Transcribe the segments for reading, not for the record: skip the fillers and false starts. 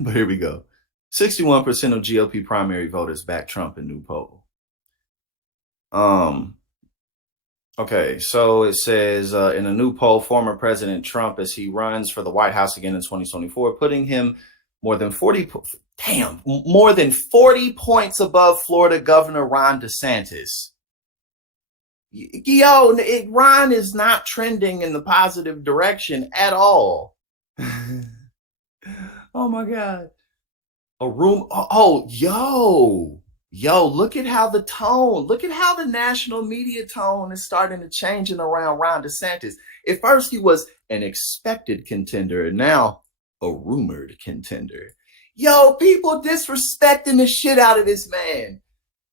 But here we go. 61% of GOP primary voters back Trump in new poll. Um, okay, so it says in a new poll, former President Trump, as he runs for the White House again in 2024, putting him more than 40, more than 40 points above Florida Governor Ron DeSantis. Yo, Ron is not trending in the positive direction at all. Oh my God. A room. Yo, look at how the tone, look at how the national media tone is starting to change and around Ron DeSantis. At first, he was an expected contender, and now a rumored contender. Yo, people disrespecting the shit out of this man.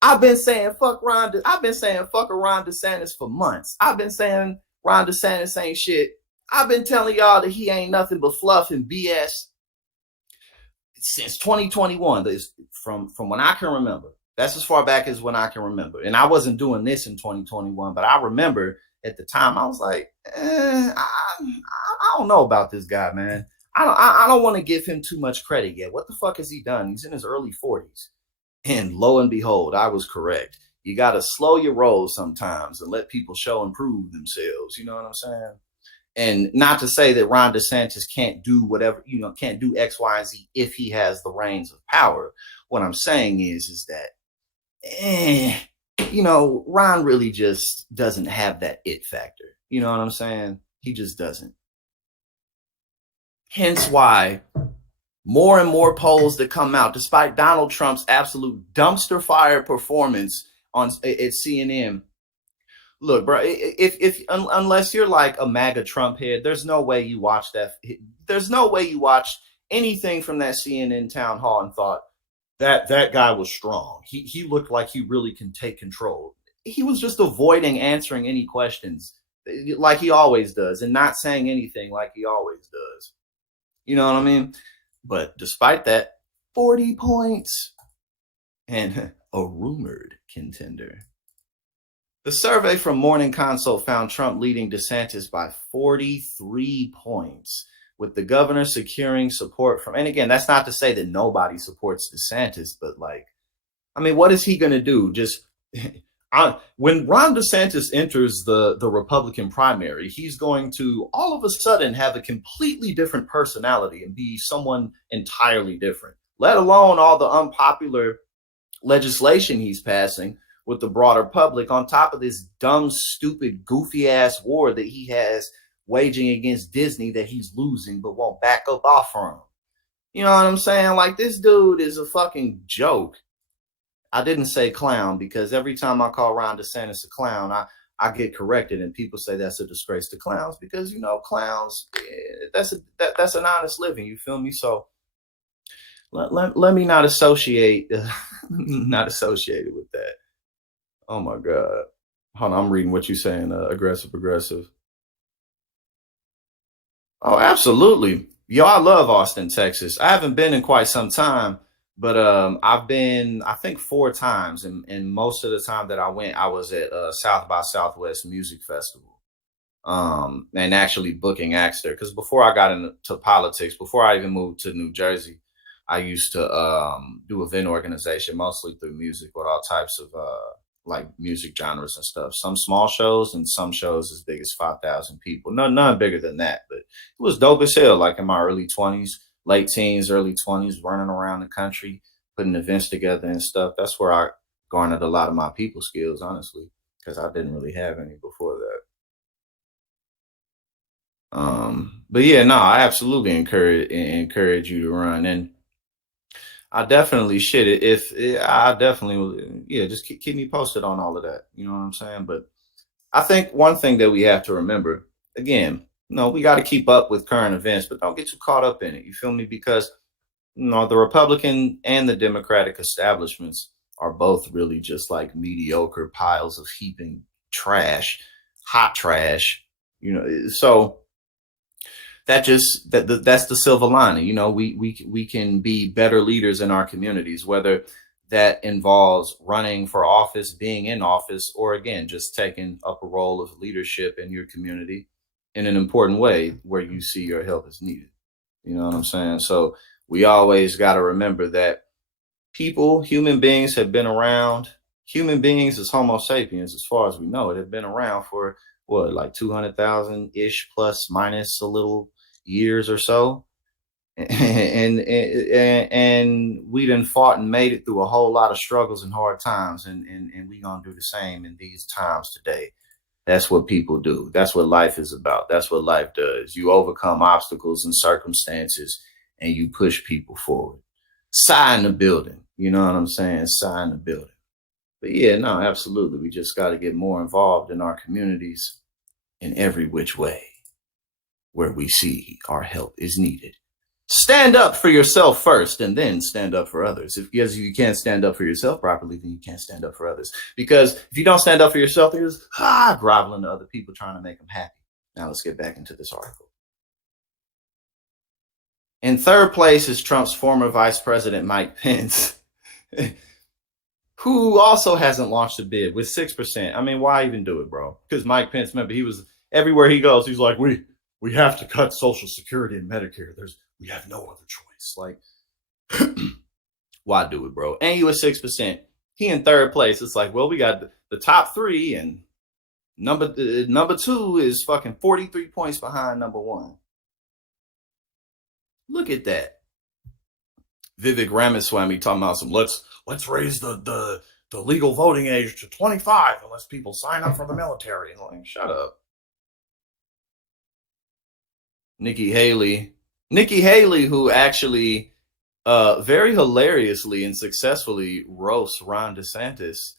I've been saying fuck Ron. I've been saying fuck a Ron DeSantis for months. I've been saying Ron DeSantis ain't shit. I've been telling y'all that he ain't nothing but fluff and BS since 2021. From when I can remember. That's as far back as when I can remember. And I wasn't doing this in 2021, but I remember at the time I was like, I don't know about this guy, man. I don't want to give him too much credit yet. What the fuck has he done? He's in his early 40s. And lo and behold, I was correct. You got to slow your roll sometimes and let people show and prove themselves. You know what I'm saying? And not to say that Ron DeSantis can't do whatever, can't do X, Y, and Z if he has the reins of power. What I'm saying is that, Ron really just doesn't have that it factor. You know what I'm saying? He just doesn't. Hence why more and more polls that come out, despite Donald Trump's absolute dumpster fire performance at CNN. Look, bro, unless you're like a MAGA Trump head, there's no way you watch that. There's no way you watched anything from that CNN town hall and thought that guy was strong. He looked like he really can take control. He was just avoiding answering any questions like he always does and not saying anything like he always does. You know what I mean? But despite that, 40 points and a rumored contender. The survey from Morning Consult found Trump leading DeSantis by 43 points, with the governor securing support from, and again, that's not to say that nobody supports DeSantis, but what is he going to do? Just when Ron DeSantis enters the Republican primary, he's going to all of a sudden have a completely different personality and be someone entirely different, let alone all the unpopular legislation he's passing with the broader public, on top of this dumb, stupid, goofy ass war that he has waging against Disney that he's losing but won't back up off from. You know what I'm saying? Like, this dude is a fucking joke. I didn't say clown because every time I call Ron DeSantis a clown, I get corrected and people say that's a disgrace to clowns because, clowns, that's an honest living. You feel me? So let me not associate, not associated with that. Oh my God. Hold on, I'm reading what you're saying, aggressive. Oh, absolutely. Yo, I love Austin, Texas. I haven't been in quite some time, but I've been, I think, 4 times. And most of the time that I went, I was at South by Southwest Music Festival. And actually booking acts there. Because before I got into politics, before I even moved to New Jersey, I used to do event organization, mostly through music with all types of like music genres and stuff. Some small shows and some shows as big as 5,000 people. None bigger than that, but it was dope as hell. Like in my early 20s, late teens, early 20s, running around the country, putting events together and stuff. That's where I garnered a lot of my people skills, honestly, because I didn't really have any before that. But yeah, no, I absolutely encourage you to run. And I definitely should. If I definitely, yeah, just keep me posted on all of that. You know what I'm saying? But I think one thing that we have to remember, again, we got to keep up with current events, but don't get too caught up in it. You feel me? Because the Republican and the Democratic establishments are both really just like mediocre piles of heaping trash, hot trash. So that's the silver lining. We can be better leaders in our communities, whether that involves running for office, being in office, or again, just taking up a role of leadership in your community in an important way where you see your help is needed. You know what I'm saying? So We always got to remember that human beings have been around. Human beings as Homo sapiens, as far as we know it, have been around for what, like 200,000 ish plus minus a little years or so. And we done fought and made it through a whole lot of struggles and hard times, and we gonna do the same in these times today. That's what people do. That's what life is about. That's what life does. You overcome obstacles and circumstances, and you push people forward. Sign the building. You know what I'm saying? Sign the building. But yeah, no, absolutely. We just got to get more involved in our communities in every which way where we see our help is needed. Stand up for yourself first and then stand up for others. Because if you can't stand up for yourself properly, then you can't stand up for others. Because if you don't stand up for yourself, there's groveling to other people trying to make them happy. Now let's get back into this article. In third place is Trump's former Vice President Mike Pence, who also hasn't launched a bid with 6%. I mean, why even do it, bro? Because Mike Pence, remember, he was everywhere he goes, he's like, we have to cut Social Security and Medicare. We have no other choice. Like, why do it, bro? And you at 6%. He in third place. It's like, well, we got the top three, and number two is fucking 43 points behind number one. Look at that. Vivek Ramaswamy talking about some let's raise the legal voting age to 25 unless people sign up for the military. And like, shut up. Nikki Haley, who actually very hilariously and successfully roasts Ron DeSantis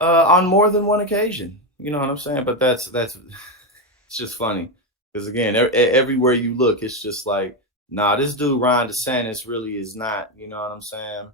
on more than one occasion. You know what I'm saying? But that's it's just funny because again, everywhere you look, it's just like, nah, this dude Ron DeSantis really is not. You know what I'm saying?